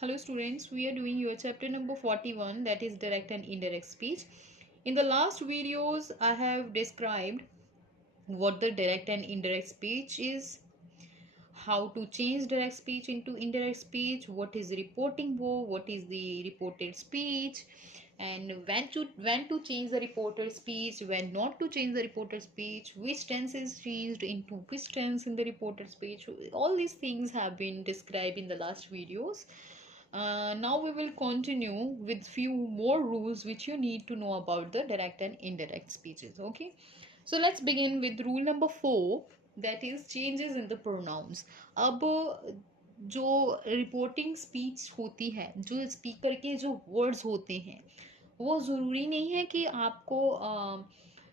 Hello students, we are doing your chapter number 41, that is direct and indirect speech. In the last videos, I have described what the direct and indirect speech is, how to change direct speech into indirect speech, what is reporting mode, what is the reported speech, and when to change the reported speech, when not to change the reported speech, which tense is changed into which tense in the reported speech. All these things have been described in the last videos. Now we will continue with few more rules which you need to know about the direct and indirect speeches. Okay, so let's begin with rule number 4, that is changes in the pronouns. अब जो reporting speech होती है, जो speaker के जो words होते हैं, वो ज़रूरी नहीं है कि आपको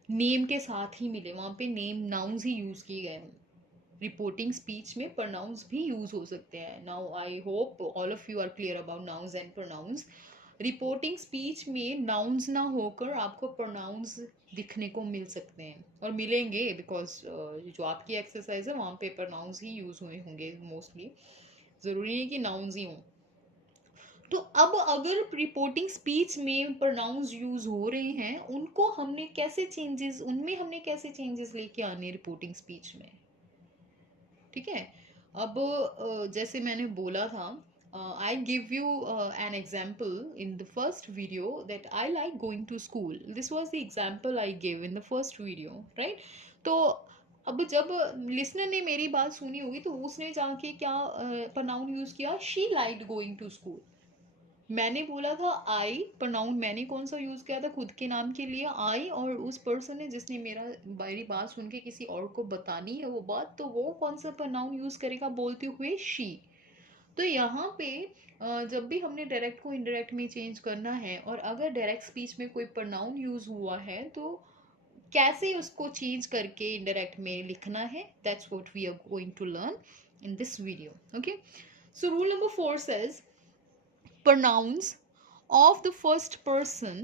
नेम के साथ ही मिले, वहाँ पे नेम नाउन्स ही यूज़ किए गए हों. रिपोर्टिंग स्पीच में प्रोनाउंस भी यूज हो सकते हैं. Now I hope all of you are clear about nouns and pronouns. Reporting speech में नाउन्स ना होकर आपको प्रोनाउंस दिखने को मिल सकते हैं और मिलेंगे, बिकॉज जो आपकी एक्सरसाइज है वहाँ पे प्रोनाउंस ही यूज हुए होंगे मोस्टली. ज़रूरी नहीं कि नाउन्स ही हों. तो अब अगर रिपोर्टिंग स्पीच में प्रोनाउंस यूज हो रहे हैं, उनको हमने कैसे चेंजेस, उनमें हमने कैसे चेंजेस लेके आने रिपोर्टिंग स्पीच में. ठीक है. अब जैसे मैंने बोला था, I give you an example in the first video that I like going to school. This was the example I give in the first video, right. तो अब जब लिसनर ने मेरी बात सुनी होगी तो उसने जाके क्या प्रोनाउन यूज किया, she liked going to school. मैंने बोला था आई, प्रोनाउन मैंने कौन सा यूज किया था खुद के नाम के लिए, आई, और उस पर्सन ने जिसने मेरी बात सुन के किसी और को बतानी है वो बात, तो वो कौन सा प्रोनाउन यूज करेगा बोलते हुए, शी. तो यहाँ पे जब भी हमने डायरेक्ट को इनडायरेक्ट में चेंज करना है और अगर डायरेक्ट स्पीच में कोई प्रोनाउन यूज हुआ है तो कैसे उसको चेंज करके इनडायरेक्ट में लिखना है, that's what we are going to learn in this video. Okay, so rule number 4 says pronouns of the first person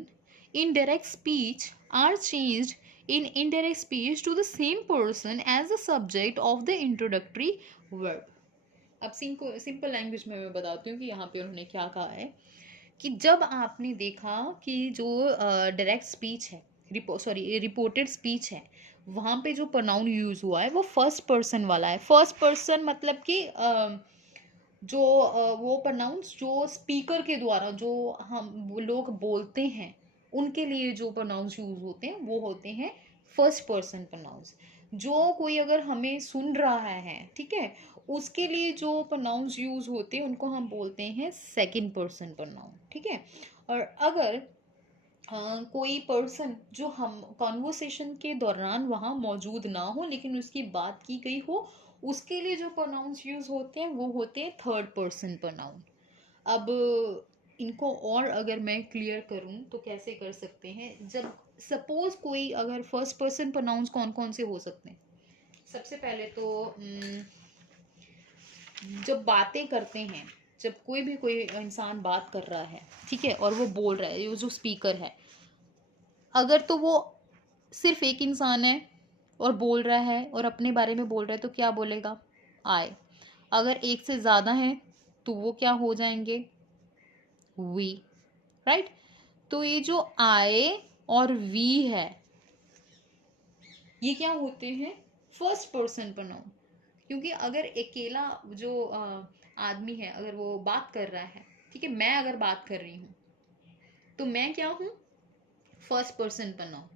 in direct speech are changed in indirect speech to the same person as the subject of the introductory verb. अब simple language में मैं बताती हूँ कि यहाँ पे उन्होंने क्या कहा है कि जब आपने देखा कि जो डायरेक्ट स्पीच है, रिपोर्टेड स्पीच है, वहाँ पे जो प्रोनाउन यूज हुआ है वो फर्स्ट पर्सन वाला है. फर्स्ट पर्सन मतलब कि जो वो प्रोनाउंस जो स्पीकर के द्वारा जो हम वो लोग बोलते हैं उनके लिए जो प्रोनाउंस यूज होते हैं वो होते हैं फर्स्ट पर्सन प्रोनाउंस. जो कोई अगर हमें सुन रहा है, ठीक है, उसके लिए जो प्रोनाउंस यूज होते हैं उनको हम बोलते हैं सेकंड पर्सन प्रोनाउन. ठीक है. और अगर कोई पर्सन जो हम कॉन्वर्सेशन के दौरान वहाँ मौजूद ना हो लेकिन उसकी बात की गई हो, उसके लिए जो प्रोनाउंस यूज होते हैं वो होते हैं थर्ड पर्सन प्रोनाउन. अब इनको और अगर मैं क्लियर करूं तो कैसे कर सकते हैं, जब सपोज कोई अगर फर्स्ट पर्सन प्रोनाउंस कौन कौन से हो सकते हैं. सबसे पहले तो जब बातें करते हैं, जब कोई इंसान बात कर रहा है, ठीक है, और वो बोल रहा है, जो स्पीकर है, अगर तो वो सिर्फ एक इंसान है और बोल रहा है और अपने बारे में बोल रहा है तो क्या बोलेगा, आई. अगर एक से ज़्यादा है तो वो क्या हो जाएंगे, वी, राइट. तो ये जो आई और वी है ये क्या होते हैं, फर्स्ट पर्सन प्रोनाउन. क्योंकि अगर अकेला जो आदमी है अगर वो बात कर रहा है, ठीक है, मैं अगर बात कर रही हूँ तो मैं क्या हूँ, फर्स्ट पर्सन प्रोनाउन,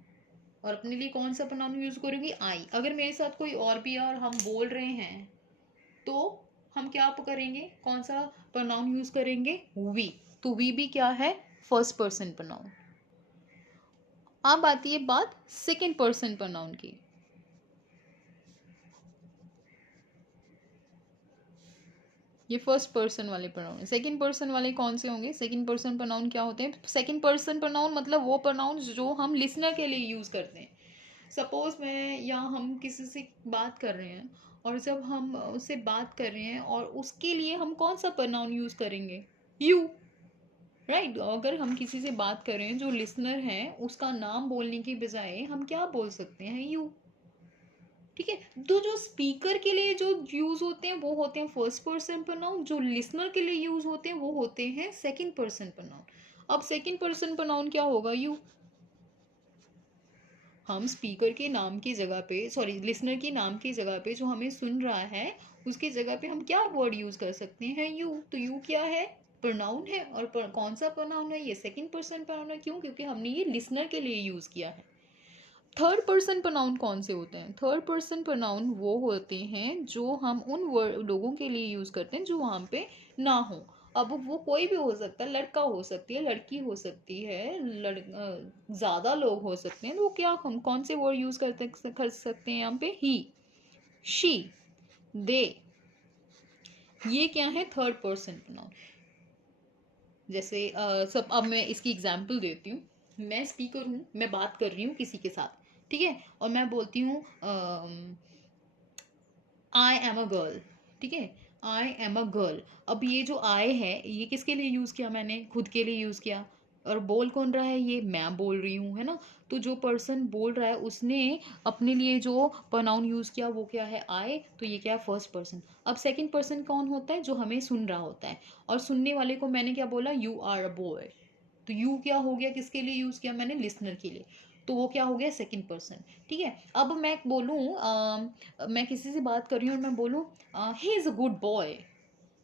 और अपने लिए कौन सा प्रोनाउन यूज करूंगी, आई. अगर मेरे साथ कोई और भी है और हम बोल रहे हैं तो हम क्या करेंगे, कौन सा प्रोनाउन यूज करेंगे, वी. तो वी भी क्या है, फर्स्ट पर्सन प्रोनाउन. अब आती है बात सेकंड पर्सन प्रोनाउन की. ये फर्स्ट पर्सन वाले प्रोनाउन. सेकंड पर्सन वाले कौन से होंगे, सेकंड पर्सन प्रोनाउन क्या होते हैं, सेकंड पर्सन प्रोनाउन मतलब वो प्रोनाउन जो हम लिसनर के लिए यूज करते हैं. सपोज मैं या हम किसी से बात कर रहे हैं और जब हम उससे बात कर रहे हैं और उसके लिए हम कौन सा प्रोनाउन यूज करेंगे, यू, राइट. अगर हम किसी से बात कर रहे हैं जो लिसनर है, उसका नाम बोलने की बजाय हम क्या बोल सकते हैं, यू. ठीक है। तो जो स्पीकर के लिए जो यूज होते हैं वो होते हैं फर्स्ट पर्सन प्रोनाउन, जो लिसनर के लिए यूज होते हैं वो होते हैं सेकंड पर्सन प्रोनाउन। अब सेकंड पर्सन प्रोनाउन क्या होगा? यू। हम स्पीकर के नाम की जगह पे, सॉरी लिसनर की नाम की जगह पे, जो हमें सुन रहा है उसकी जगह पे हम क्या वर्ड यूज कर सकते हैं? यू। तो यू क्या है? प्रोनाउन है। और कौन सा प्रोनाउन है? ये सेकंड पर्सन प्रोनाउन है। क्यों? क्योंकि हमने ये लिसनर के लिए यूज किया है। थर्ड पर्सन प्रोनाउन कौन से होते हैं? थर्ड पर्सन प्रोनाउन वो होते हैं जो हम उन लोगों के लिए यूज करते हैं जो वहां पे ना हो। अब वो कोई भी हो सकता है, लड़का हो सकती है, लड़की हो सकती है, ज्यादा लोग हो सकते हैं। तो क्या हम कौन से वर्ड यूज कर सकते हैं यहाँ पे? ही, शी, दे। ये क्या है? Third person pronoun. जैसे सब, अब मैं इसकी एग्जाम्पल देती हूँ। मैं स्पीकर हूँ, मैं बात कर रही हूँ किसी के साथ, ठीक है, और मैं बोलती हूँ आई एम अ गर्ल, ठीक है, आई एम अ गर्ल। अब ये जो आई है ये किसके लिए यूज किया? मैंने खुद के लिए यूज किया। और बोल कौन रहा है? ये मैं बोल रही हूँ, है ना। तो जो पर्सन बोल रहा है उसने अपने लिए जो प्रोनाउन यूज किया वो क्या है? आई। तो ये क्या है? First person. अब सेकंड पर्सन कौन होता है? जो हमें सुन रहा होता है। और सुनने वाले को मैंने क्या बोला? You are a boy. तो यू क्या हो गया? किसके लिए यूज किया मैंने? लिसनर के लिए। तो वो क्या हो गया? Second person. ठीक है। अब मैं बोलूँ, मैं किसी से बात कर रही हूँ और मैं बोलूँ he is a good boy.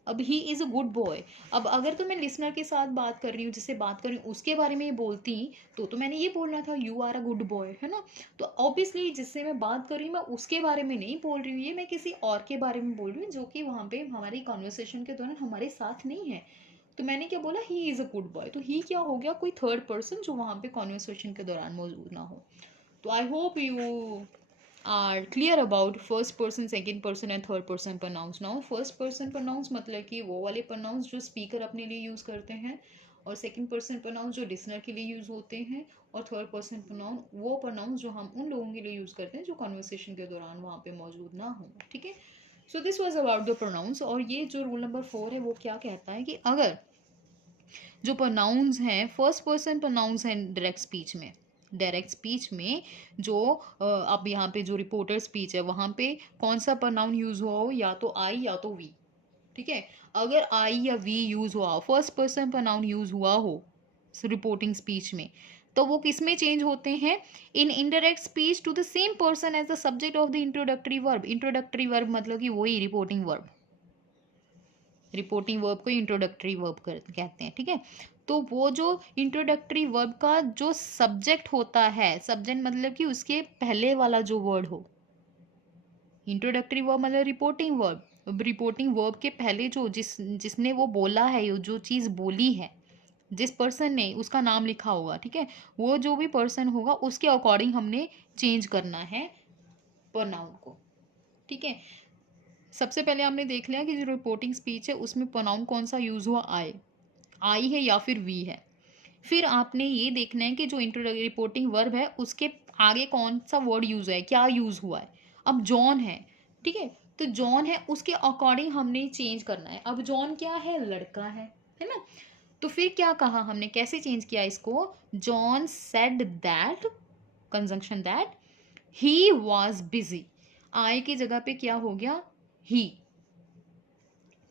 अब he is a good boy. अब अगर तो मैं लिसनर के साथ बात कर रही हूँ, जिससे बात कर रही हूँ उसके बारे में ये बोलती, तो मैंने ये बोलना था you are a good boy, है ना। तो ऑब्वियसली जिससे मैं बात कर रही हूँ मैं उसके बारे में नहीं बोल रही हूँ, ये मैं किसी और के बारे में बोल रही हूँ जो कि वहाँ पे हमारी कॉन्वर्सेशन के दौरान हमारे साथ नहीं है। तो मैंने क्या बोला? ही इज़ अ गुड बॉय। तो ही क्या हो गया? कोई थर्ड पर्सन जो वहाँ पे कॉन्वर्सेशन के दौरान मौजूद ना हो। तो आई hope you are clear about first person, second person and third person pronouns. Now first person pronouns मतलब कि वो वाले pronouns जो speaker अपने लिए use करते हैं, और second person pronouns जो listener के लिए use होते हैं, और third person pronoun वो pronouns जो हम उन लोगों के लिए use करते हैं जो conversation के दौरान वहाँ पे मौजूद ना हो। ठीक है। So this was about the pronouns। और ये जो rule number 4 है वो क्या कहता है कि अगर जो प्रोनाउंस हैं फर्स्ट पर्सन प्रोनाउंस हैं डायरेक्ट स्पीच में जो अब यहाँ पे जो रिपोर्टर स्पीच है वहाँ पे कौन सा प्रोनाउन यूज हुआ हो? या तो आई या तो वी। ठीक है। अगर आई या वी यूज हुआ हो, फर्स्ट पर्सन प्रोनाउन यूज हुआ हो रिपोर्टिंग स्पीच में, तो वो किस में चेंज होते हैं? In indirect speech to the same person as the subject of the introductory verb. Introductory verb मतलब कि वही रिपोर्टिंग वर्ब। रिपोर्टिंग वर्ब को इंट्रोडक्टरी वर्ब कहते हैं। ठीक है। तो वो जो इंट्रोडक्टरी वर्ब का जो सब्जेक्ट होता है, सब्जेक्ट मतलब कि उसके पहले वाला जो वर्ड हो। इंट्रोडक्टरी वर्ब मतलब रिपोर्टिंग वर्ब। रिपोर्टिंग वर्ब के पहले जो जिसने वो बोला है, जो चीज़ बोली है, जिस पर्सन ने उसका नाम लिखा होगा, ठीक है, वो जो भी पर्सन होगा उसके अकॉर्डिंग हमने चेंज करना है प्रोनाउन को। ठीक है। सबसे पहले हमने देख लिया कि जो रिपोर्टिंग स्पीच है उसमें प्रोनाउन कौन सा यूज हुआ? आई है या फिर वी है। फिर आपने ये देखना है कि जो रिपोर्टिंग वर्ब है उसके आगे कौन सा वर्ड यूज है, क्या यूज हुआ है। अब जॉन है, ठीक है, तो जॉन है उसके अकॉर्डिंग हमने चेंज करना है। अब जॉन क्या है? लड़का है ना। तो फिर क्या कहा हमने, कैसे चेंज किया इसको? John said that, conjunction that, he was busy. I की जगह पे क्या हो गया? ही।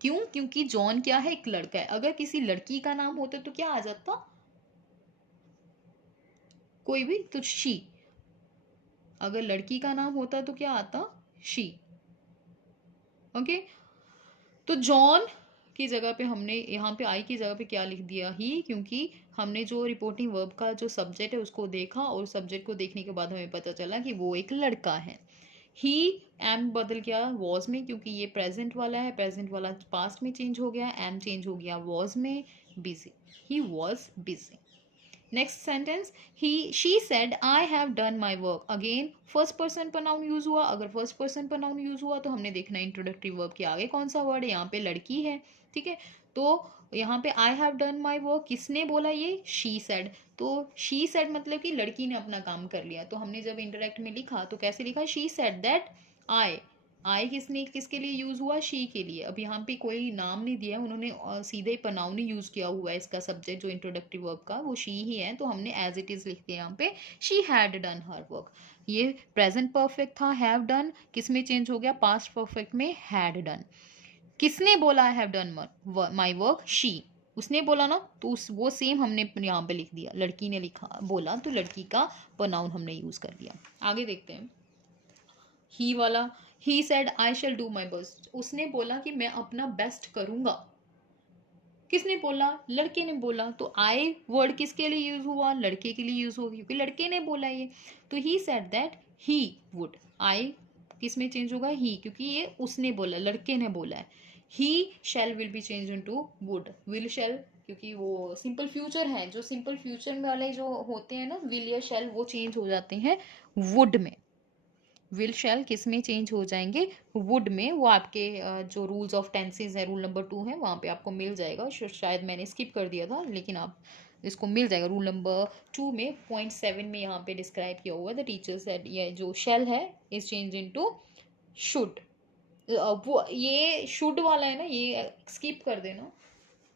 क्यों? क्योंकि जॉन क्या है? एक लड़का है। अगर किसी लड़की का नाम होता तो क्या आ जाता? कोई भी, तो शी। अगर लड़की का नाम होता तो क्या आता? शी। ओके। तो जॉन की जगह पे हमने यहाँ पे आई की जगह पे क्या लिख दिया? ही। क्योंकि हमने जो रिपोर्टिंग वर्ब का जो सब्जेक्ट है उसको देखा, और सब्जेक्ट को देखने के बाद हमें पता चला कि वो एक लड़का है। ही एम बदल गया वॉज में, क्योंकि ये प्रेजेंट वाला है, प्रेजेंट वाला पास्ट में चेंज हो गया, एम चेंज हो गया वॉज में। Busy, he was busy. Next sentence, he she said I have done my work. Again first person pronoun use हुआ। अगर फर्स्ट पर्सन प्रोनाउन यूज हुआ तो हमने देखना इंट्रोडक्टरी वर्ब के आगे कौन सा वर्ड है। यहाँ पे लड़की है, ठीक है, तो यहाँ पे I have done my work किसने बोला? ये शी सेड। तो शी सेड मतलब कि लड़की ने अपना काम कर लिया। तो हमने जब इंटरेक्ट में लिखा तो कैसे लिखा? She said that I. I किसने किसके लिए यूज हुआ? शी के लिए। अब यहाँ पे कोई नाम नहीं दिया है उन्होंने, सीधे प्रोनाउन ही यूज किया हुआ है। इसका सब्जेक्ट जो इंट्रोडक्टरी वर्ब का वो शी ही है, तो हमने एज इट इज लिख दिया यहाँ पे, she had done her work. ये प्रेजेंट परफेक्ट था, हैव डन, किस में चेंज हो गया, पास्ट परफेक्ट में हैड डन। किसने बोला I have done my work, she, उसने बोला ना, तो उस वो सेम हमने यहाँ पे लिख दिया, लड़की ने लिखा बोला तो लड़की का प्रोनाउन हमने यूज कर दिया। आगे देखते हैं, ही वाला, he said I shall do my best, उसने बोला कि मैं अपना बेस्ट करूंगा। किसने बोला, लड़के ने बोला, तो आई वर्ड किसके लिए यूज हुआ, लड़के के लिए यूज हुआ, क्योंकि लड़के ने बोला ये। तो he said that he would, I किस में चेंज होगा, ही, क्योंकि ये उसने बोला, लड़के ने बोला है। He shall will be change into would, will shall, क्योंकि वो सिंपल फ्यूचर है, जो सिंपल फ्यूचर में वाले जो होते हैं ना विल या शैल, वो चेंज हो जाते हैं वुड में। विल शैल किस में चेंज हो जाएंगे, वुड में। वो आपके जो रूल्स ऑफ टेंसेज है, रूल नंबर 2 है, वहाँ पे आपको मिल जाएगा। शायद मैंने स्किप कर दिया था, लेकिन आप इसको मिल जाएगा रूल नंबर 2 में, पॉइंट 7 में यहाँ पे डिस्क्राइब किया हुआ है। द टीचर सेड, ये जो शेल है इज चेंज इनटू शुड। वो ये शुड वाला है ना, ये स्किप कर देना,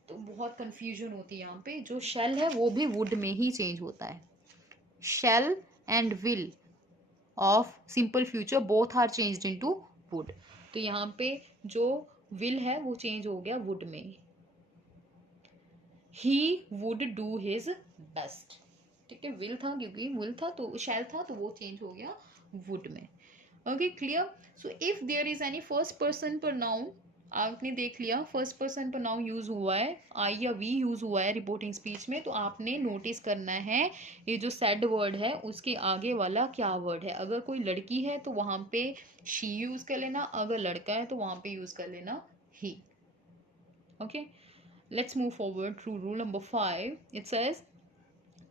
तो बहुत कंफ्यूजन होती है यहाँ पे। जो शेल है वो भी वुड में ही चेंज होता है। Shall and will of simple future both are changed into would. तो यहाँ पे जो विल है वो चेंज हो गया वुड में। He would do his best, ठीक है, विल था, क्योंकि विल था तो शैल था, तो वो चेंज हो गया वुड में। Okay, clear. So if there is any first person pronoun, आपने देख लिया फर्स्ट पर्सन प्रोनाउन यूज हुआ है, आई या वी यूज हुआ है रिपोर्टिंग स्पीच में, तो आपने नोटिस करना है ये जो सेड वर्ड है उसके आगे वाला क्या वर्ड है। अगर कोई लड़की है तो वहां पे शी यूज कर लेना, अगर लड़का है तो वहां पे यूज कर लेना ही। Okay, let's move forward to rule number 5. It says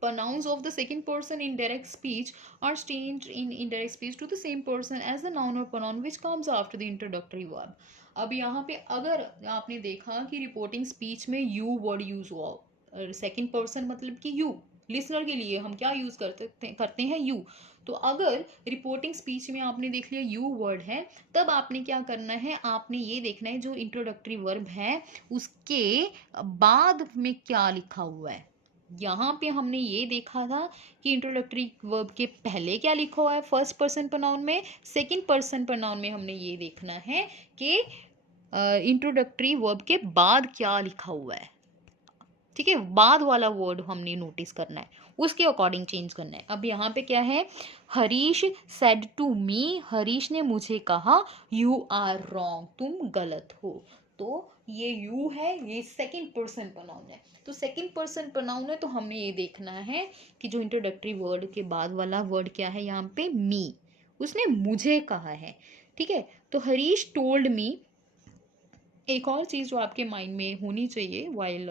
pronouns of the second person in direct speech are changed in indirect speech to the same person as the noun or pronoun which comes after the introductory verb. अब यहाँ पे अगर आपने देखा कि reporting speech में you word use हुआ, second person मतलब कि यू, लिसनर के लिए हम क्या यूज करते हैं यू। तो अगर रिपोर्टिंग स्पीच में आपने देख लिया यू वर्ड है, तब आपने क्या करना है, आपने ये देखना है जो इंट्रोडक्टरी वर्ब है उसके बाद में क्या लिखा हुआ है। यहाँ पे हमने ये देखा था कि इंट्रोडक्टरी वर्ब के पहले क्या लिखा हुआ है फर्स्ट पर्सन प्रोनाउन में, सेकंड पर्सन प्रोनाउन में हमने ये देखना है कि इंट्रोडक्टरी वर्ब के बाद क्या लिखा हुआ है। ठीक है, बाद वाला वर्ड हमने नोटिस करना है, उसके अकॉर्डिंग चेंज करना है। अब यहाँ पे क्या है, Harish said to me, Harish ने मुझे कहा यू आर रॉन्ग, तुम गलत हो। तो ये यू है, ये सेकंड पर्सन प्रोनाउन है। तो सेकंड पर्सन प्रोनाउन है तो हमने ये देखना है कि जो इंट्रोडक्टरी वर्ड के बाद वाला वर्ड क्या है, यहाँ पे मी, उसने मुझे कहा है। ठीक है, तो हरीश टोल्ड मी। एक और चीज़ जो आपके माइंड में होनी चाहिए while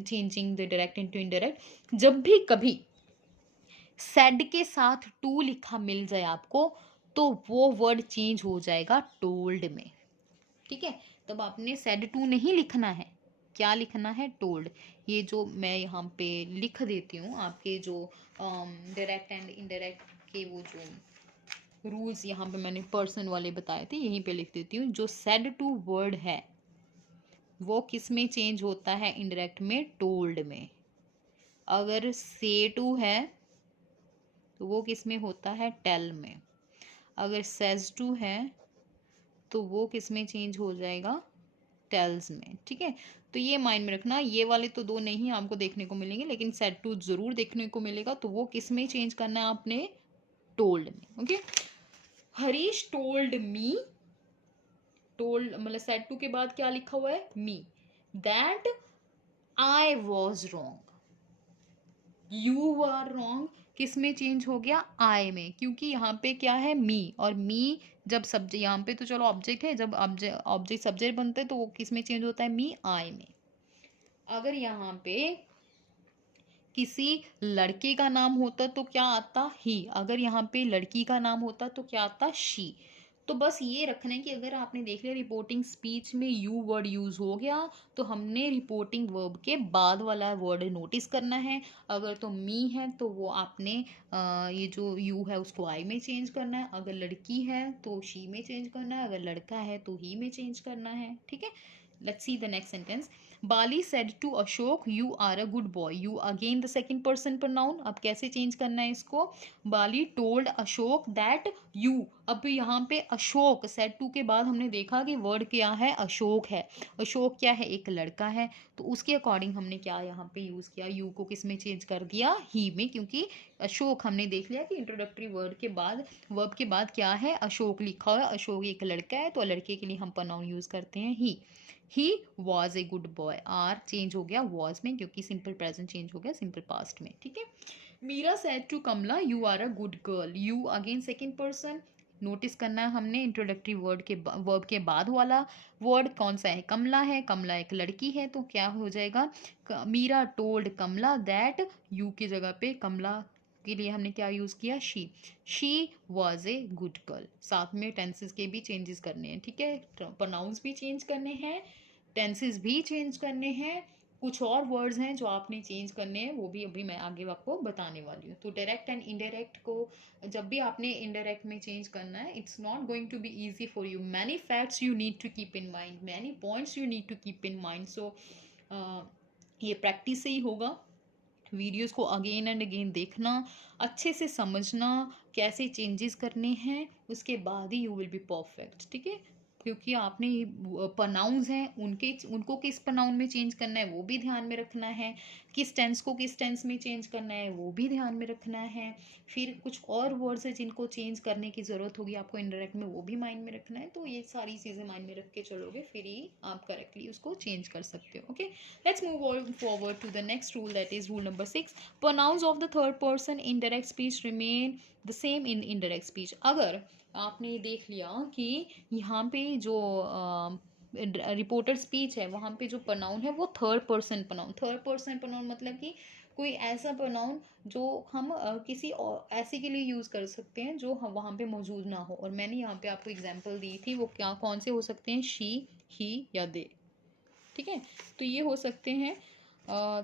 changing the direct into indirect, जब भी कभी सेड के साथ टू लिखा मिल जाए आपको, तो वो वर्ड चेंज हो जाएगा टोल्ड में। ठीक है, तब आपने सेड टू नहीं लिखना है, क्या लिखना है, टोल्ड। ये जो मैं यहाँ पे लिख देती हूँ, आपके जो डायरेक्ट एंड इनडायरेक्ट के वो जो रूल्स यहाँ पे मैंने पर्सन वाले बताए थे, यहीं पे लिख देती हूँ। जो सेड टू वर्ड है वो किस में चेंज होता है, इनडायरेक्ट में, टोल्ड में। अगर से टू है तो वो किस में होता है, टेल में। अगर सेज टू है तो वो किस में चेंज हो जाएगा, टेल्स में। ठीक है, तो ये माइंड में रखना, ये वाले तो दो नहीं आपको देखने को मिलेंगे, लेकिन सेड टू जरूर देखने को मिलेगा। तो वो किस में चेंज करना है आपने, टोल्ड में। Okay, Harish told me, told मतलब सेड टू के बाद क्या लिखा हुआ है, me, that I was wrong, you are wrong किस में चेंज हो गया, आई में, क्योंकि यहाँ पे क्या है, मी, और मी जब सब्जेक्ट, यहाँ पे तो चलो ऑब्जेक्ट है, जब ऑब्जेक्ट सब्जेक्ट बनते हैं तो वो किस में चेंज होता है, मी, आई में। अगर यहाँ पे किसी लड़के का नाम होता तो क्या आता, ही। अगर यहाँ पे लड़की का नाम होता तो क्या आता, शी। तो बस ये रखना है कि अगर आपने देख लिया रिपोर्टिंग स्पीच में यू वर्ड यूज हो गया, तो हमने रिपोर्टिंग वर्ब के बाद वाला वर्ड नोटिस करना है। अगर तो मी है तो वो आपने ये जो यू है उसको आई में चेंज करना है, अगर लड़की है तो शी में चेंज करना है, अगर लड़का है तो ही में चेंज करना है। ठीक है, let's see the next sentence. Bali said to Ashok you are a good boy, you again the second person pronoun. अब कैसे चेंज करना है इसको, Bali told Ashok that you, अब यहाँ पे अशोक सेड टू के बाद हमने देखा कि वर्ड क्या है, अशोक है। अशोक क्या है, एक लड़का है, तो उसके अकॉर्डिंग हमने क्या यहाँ पे यूज किया, यू को किस में चेंज कर दिया, ही में, क्योंकि अशोक हमने देख लिया कि इंट्रोडक्टरी वर्ड के बाद, वर्ब के बाद क्या है, अशोक लिखा हुआ है, अशोक एक लड़का है, तो लड़के के लिए हम प्रोनाउन यूज करते हैं he was a good boy, are change हो गया वॉज में, क्योंकि सिंपल प्रेजेंट चेंज हो गया सिंपल पास्ट में, ठीक है। Meera said to Kamala you are a good girl, you again second person. Notice करना है हमने इंट्रोडक्टरी वर्ड के वर्ब के बाद वाला वर्ड कौन सा है, कमला है, कमला एक लड़की है, तो क्या हो जाएगा, Meera told Kamala that, you की जगह पे कमला के लिए हमने क्या यूज किया, she was a good girl. साथ में टेंसेस के भी चेंजेस करने हैं, ठीक है, प्रोनाउंस भी चेंज करने हैं, टेंसेस भी चेंज करने हैं, कुछ और वर्ड्स हैं जो आपने चेंज करने हैं, वो भी अभी मैं आगे आपको बताने वाली हूँ। तो डायरेक्ट एंड इनडायरेक्ट को जब भी आपने इनडायरेक्ट में चेंज करना है, it's not going to be easy for you, many facts you need to keep in mind, many points you need to keep in mind. So ये प्रैक्टिस से ही होगा, वीडियोस को अगेन एंड अगेन देखना, अच्छे से समझना कैसे चेंजेस करने हैं, उसके बाद ही यू विल बी परफेक्ट, ठीक है। क्योंकि आपने प्रोनाउंस हैं, उनको किस प्रोनाउन में चेंज करना है वो भी ध्यान में रखना है, किस टेंस को किस टेंस में चेंज करना है वो भी ध्यान में रखना है, फिर कुछ और वर्ड्स है जिनको चेंज करने की ज़रूरत होगी आपको इनडायरेक्ट में, वो भी माइंड में रखना है। तो ये सारी चीज़ें माइंड में रख के चलोगे, फिर ही आप करेक्टली उसको चेंज कर सकते हो, okay. Let's move on forward to the next rule, that is rule number 6. Pronouns of the third person in direct speech remain the same in indirect speech. अगर आपने देख लिया कि यहाँ पे जो रिपोर्टेड स्पीच है वहाँ पे जो प्रोनाउन है वो third person pronoun, third person pronoun मतलब कि कोई ऐसा प्रोनाउन जो हम किसी और ऐसे के लिए यूज़ कर सकते हैं जो हम वहाँ पे मौजूद ना हो, और मैंने यहाँ पे आपको एग्जांपल दी थी, वो क्या कौन से हो सकते हैं, शी, ही या दे, ठीक है। तो ये हो सकते हैं।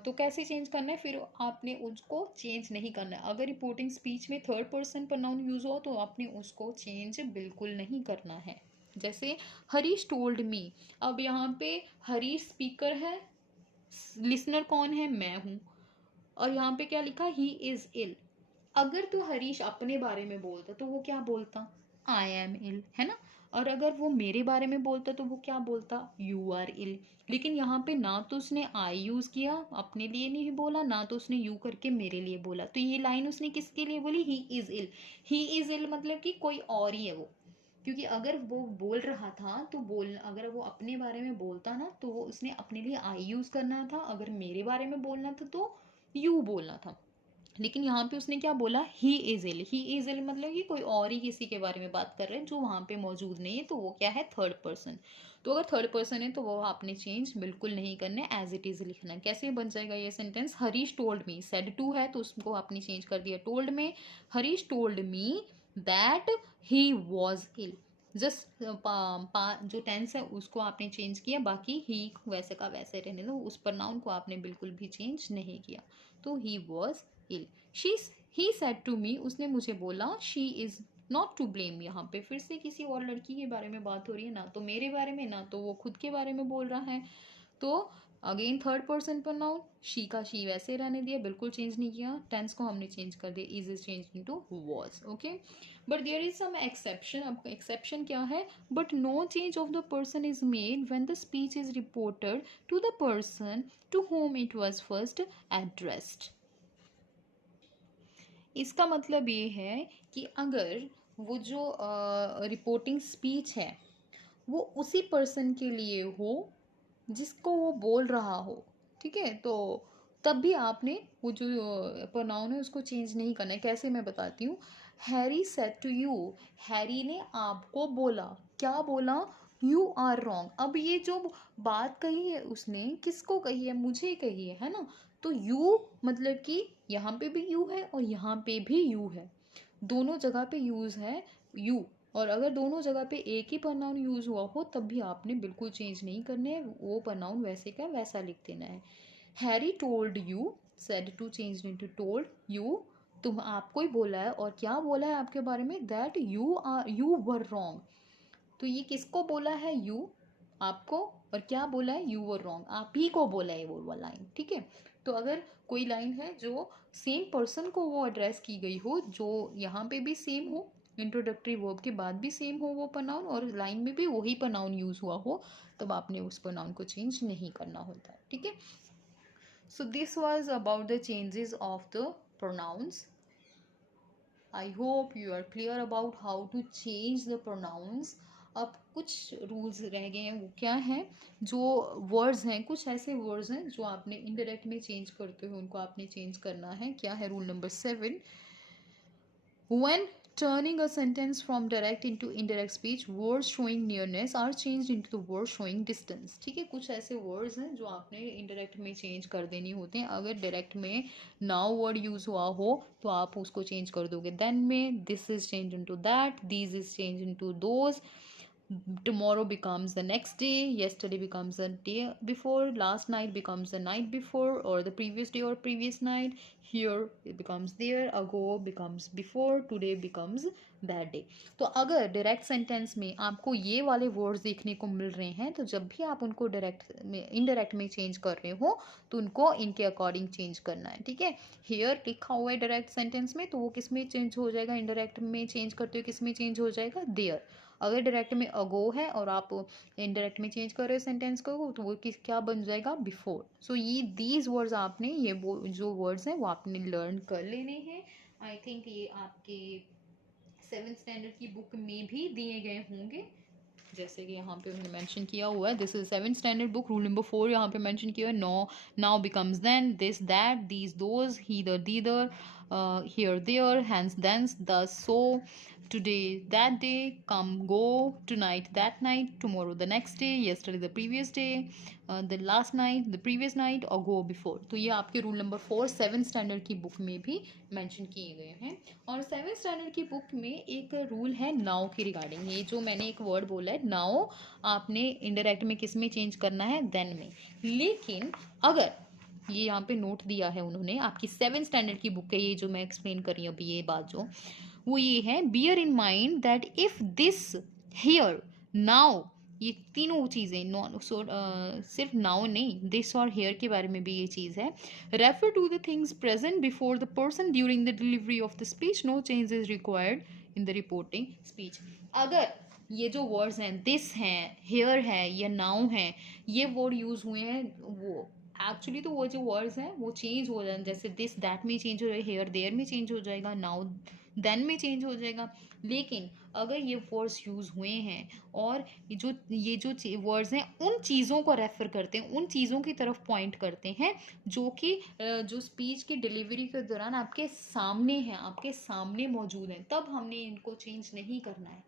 तो कैसे चेंज करना है, फिर आपने उसको चेंज नहीं करना है। अगर रिपोर्टिंग स्पीच में थर्ड पर्सन प्रोनाउन यूज हो तो आपने उसको चेंज बिल्कुल नहीं करना है। जैसे हरीश टोल्ड मी, अब यहाँ पे हरीश स्पीकर है, लिसनर कौन है, मैं हूँ, और यहाँ पे क्या लिखा, ही इज इल। अगर तो हरीश अपने बारे में बोलता तो वो क्या बोलता, आई एम इल, है ना। और अगर वो मेरे बारे में बोलता तो वो क्या बोलता, यू आर इल। लेकिन यहाँ पे ना तो उसने आई यूज किया, अपने लिए नहीं बोला, ना तो उसने यू करके मेरे लिए बोला, तो ये लाइन उसने किसके लिए बोली, he is ill. He is इल मतलब कि कोई और ही है वो, क्योंकि अगर वो बोल रहा था तो बोल, अगर वो अपने बारे में बोलता ना तो वो उसने अपने लिए आई यूज करना था, अगर मेरे बारे में बोलना था तो यू बोलना था। लेकिन यहाँ पे उसने क्या बोला, he is ill, he is इल मतलब कि कोई और ही किसी के बारे में बात कर रहे हैं जो वहाँ पे मौजूद नहीं है, तो वो क्या है, थर्ड पर्सन। तो अगर थर्ड पर्सन है तो वो आपने चेंज बिल्कुल नहीं करना, एज इट इज लिखना है। कैसे बन जाएगा ये sentence, Harish told me, said to है तो उसको आपने चेंज कर दिया टोल्ड में, Harish told me that he was ill. Just जो टेंस है उसको आपने चेंज किया, बाकी ही वैसे का वैसे रहने दो, उस प्रोनाउन को आपने बिल्कुल भी चेंज नहीं किया। तो he was ill, she, he said to me, उसने मुझे बोला, she is not to blame. यहाँ पे फिर से किसी और लड़की के बारे में बात हो रही है, ना तो मेरे बारे में ना तो वो खुद के बारे में बोल रहा है। तो again third person pronoun, she का शी वैसे रहने दिया, बिल्कुल चेंज नहीं किया, टेंस को हमने चेंज कर दिया, is change into was, okay. But there is some exception, अब एक्सेप्शन क्या है, but no change of the person is made when the speech is reported to the person to whom it was first addressed. इसका मतलब ये है कि अगर वो जो रिपोर्टिंग स्पीच है वो उसी पर्सन के लिए हो जिसको वो बोल रहा हो, ठीक है, तो तब भी आपने वो जो प्रोनाउन है उसको चेंज नहीं करना है। कैसे, मैं बताती हूँ। Harry said to you, Harry ने आपको बोला, क्या बोला, यू आर रॉन्ग। अब ये जो बात कही है उसने किसको कही है, मुझे कही है ना। तो यू मतलब कि यहाँ पे भी यू है और यहाँ पे भी यू है, दोनों जगह पे यूज है यू। और अगर दोनों जगह पे एक ही प्रोनाउन यूज हुआ हो तब भी आपने बिल्कुल चेंज नहीं करने, वो प्रोनाउन वैसे का वैसा लिख देना है। Harry told you, said to change into told you, तुम आपको ही बोला है, और क्या बोला है आपके बारे में, दैट यू वर रॉन्ग। तो ये किसको बोला है, यू आपको, और क्या बोला है, यू वर रॉन्ग, आप ही को बोला है वो लाइन, ठीक है। तो अगर कोई लाइन है जो सेम पर्सन को वो एड्रेस की गई हो, जो यहाँ पे भी सेम हो, इंट्रोडक्टरी वर्ब के बाद भी सेम हो वो प्रोनाउन, और लाइन में भी वही प्रोनाउन यूज़ हुआ हो, तब आपने उस प्रोनाउन को चेंज नहीं करना होता है, ठीक है। So this was about the changes of the pronouns. I hope you are clear about how to change the pronouns. अब कुछ रूल्स रह गए हैं, वो क्या हैं, जो वर्ड्स हैं, कुछ ऐसे वर्ड्स हैं जो आपने इनडायरेक्ट में चेंज करते हो, उनको आपने चेंज करना है। क्या है rule number 7, when turning a sentence from direct into indirect speech, words showing nearness are changed into the words showing distance, ठीक है। कुछ ऐसे वर्ड्स हैं जो आपने इनडायरेक्ट में चेंज कर देने होते हैं। अगर डायरेक्ट में नाउ वर्ड यूज हुआ हो तो आप उसको चेंज कर दोगे देन में, this is change into that, these is change into those, tomorrow becomes the next day, yesterday becomes the day before, last night becomes the night before, or the previous day or previous night, here it becomes there, ago becomes before, today becomes that day। तो अगर direct sentence में आपको ये वाले words देखने को मिल रहे हैं, तो जब भी आप उनको डायरेक्ट में इनडायरेक्ट में चेंज कर रहे हो तो उनको इनके अकॉर्डिंग चेंज करना है, ठीक है। हियर लिखा हुआ है डायरेक्ट सेंटेंस में, तो वो किस में चेंज हो जाएगा, इनडायरेक्ट में चेंज करते हुए किस में चेंज हो जाएगा, देयर। अगर डायरेक्ट में अगो है और आप इनडायरेक्ट में चेंज कर रहे हो सेंटेंस को, तो वो किस क्या बन जाएगा, बिफोर। सो ये दीज वर्ड्स आपने, ये वो जो वर्ड्स हैं वो आपने लर्न कर लेने हैं। आई थिंक ये आपके 7th स्टैंडर्ड की बुक में भी दिए गए होंगे, जैसे कि यहाँ पे उन्होंने मेंशन किया हुआ है, this is 7th standard book, rule number 4 यहाँ पे मेंशन किया है। No, now becomes then, this that, these those, hither thither, here there, hence thence, thus so, today that day, come go, tonight that night, tomorrow the next day, yesterday the previous day, the last night the previous night, or go before। तो ये आपके rule number 4 7th standard की book में भी mention किए गए हैं। और 7th स्टैंडर्ड की बुक में एक रूल है नाउ के रिगार्डिंग। ये जो मैंने एक वर्ड बोला है नाउ, आपने इनडायरेक्ट में किस में चेंज करना है, देन में। लेकिन अगर ये यहाँ पे नोट दिया है उन्होंने, आपकी 7th स्टैंडर्ड की बुक है ये जो मैं एक्सप्लेन कर रही हूँ अभी, ये बात जो वो ये है, bear in mind that if this, here, now, ये तीनों चीज़ें नॉन सिर्फ नाउ नहीं, दिस और हेयर के बारे में भी ये चीज़ है, refer to the things present before the person during the delivery of the speech, no change is required in the reporting speech. अगर ये जो वर्ड्स हैं, दिस हैं, हेयर है या नाउ हैं, ये वर्ड यूज़ हुए हैं, वो एक्चुअली तो वो जो वर्ड्स हैं वो चेंज हो जाए, जैसे दिस दैट में चेंज हो जाएगा, हेयर देयर में चेंज हो जाएगा, नाउ देन में चेंज हो जाएगा। लेकिन अगर ये वर्ड्स यूज़ हुए हैं और ये जो वर्ड्स हैं उन चीज़ों को रेफर करते हैं, उन चीज़ों की तरफ पॉइंट करते हैं जो कि जो स्पीच की डिलीवरी के दौरान आपके सामने हैं, आपके सामने मौजूद हैं, तब हमने इनको चेंज नहीं करना है।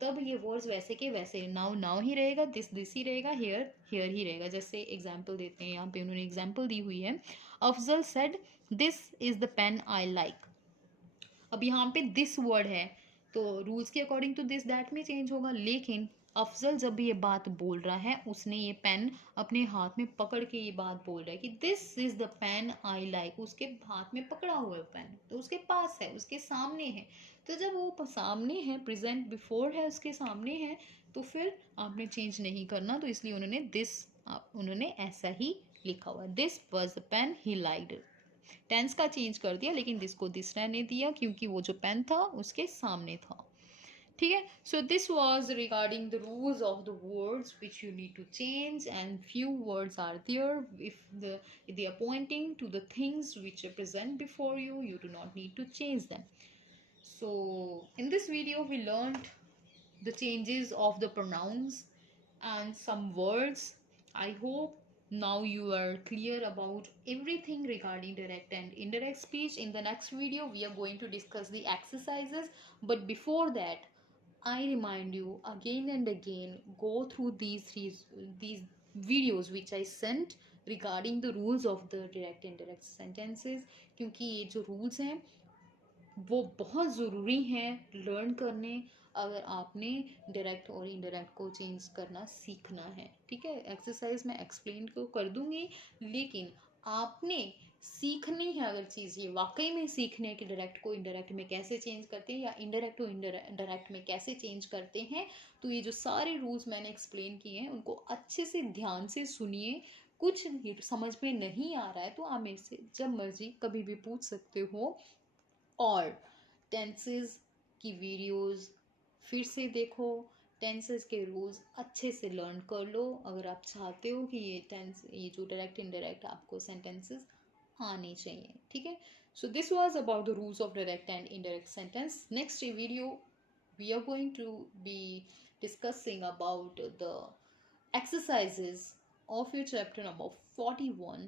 तब ये वर्ड्स वैसे के वैसे, नाउ नाउ ही रहेगा, दिस दिस ही रहेगा, हेयर हेयर ही रहेगा। जैसे एग्जाम्पल देते हैं, यहाँ पे उन्होंने एग्जाम्पल दी हुई है, Afzal said this is the pen I like. अब यहाँ पे दिस वर्ड है तो रूल्स के अकॉर्डिंग तो दिस दैट में चेंज होगा, लेकिन अफजल जब भी ये बात बोल रहा है, उसने ये पेन अपने हाथ में पकड़ के ये बात बोल रहा है कि this is the pen I like. उसके हाथ में पकड़ा हुआ है पेन, तो उसके पास है, उसके सामने है। तो जब वो सामने है, प्रेजेंट बिफोर है, उसके सामने है, तो फिर आपने चेंज नहीं करना। तो इसलिए उन्होंने दिस, उन्होंने ऐसा ही लिखा हुआ है, this was the pen he liked. Tense का चेंज कर दिया, लेकिन दिस को दिस रहने दिया क्योंकि वो जो पेन था उसके सामने था, ठीक है। So this was regarding the rules of the words which you need to change, and few words are there if they are pointing to the things which are present before you, you do not need to change them. So in this video we learned the changes of the pronouns and some words. I hope now you are clear about everything regarding direct and indirect speech. In the next video we are going to discuss the exercises, but before that I remind you again and again, go through these videos which I sent regarding the rules of the direct and indirect sentences, क्योंकि ये जो rules हैं वो बहुत ज़रूरी हैं learn करने, अगर आपने डायरेक्ट और इनडायरेक्ट को चेंज करना सीखना है, ठीक है। एक्सरसाइज मैं एक्सप्लेन को कर दूंगी, लेकिन आपने सीखने हैं अगर चीज़, ये वाकई में सीखने कि डायरेक्ट को इनडायरेक्ट में कैसे चेंज करते हैं या इनडायरेक्ट को डायरेक्ट में कैसे चेंज करते हैं, तो ये जो सारे रूल्स मैंने एक्सप्लेन किए हैं उनको अच्छे से ध्यान से सुनिए। कुछ समझ में नहीं आ रहा है तो आप मेरे से जब मर्जी कभी भी पूछ सकते हो। और टेंसेस की वीडियोस फिर से देखो, टेंसेस के रूल्स अच्छे से लर्न कर लो अगर आप चाहते हो कि ये जो डायरेक्ट इनडायरेक्ट आपको सेंटेंसेस आने चाहिए, ठीक है। So this was about the rules of direct and indirect sentence. Next video we are going to be discussing about the exercises of your chapter number 41.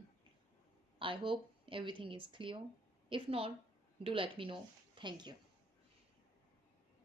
I hope everything is clear. If not, do let me know. Thank you.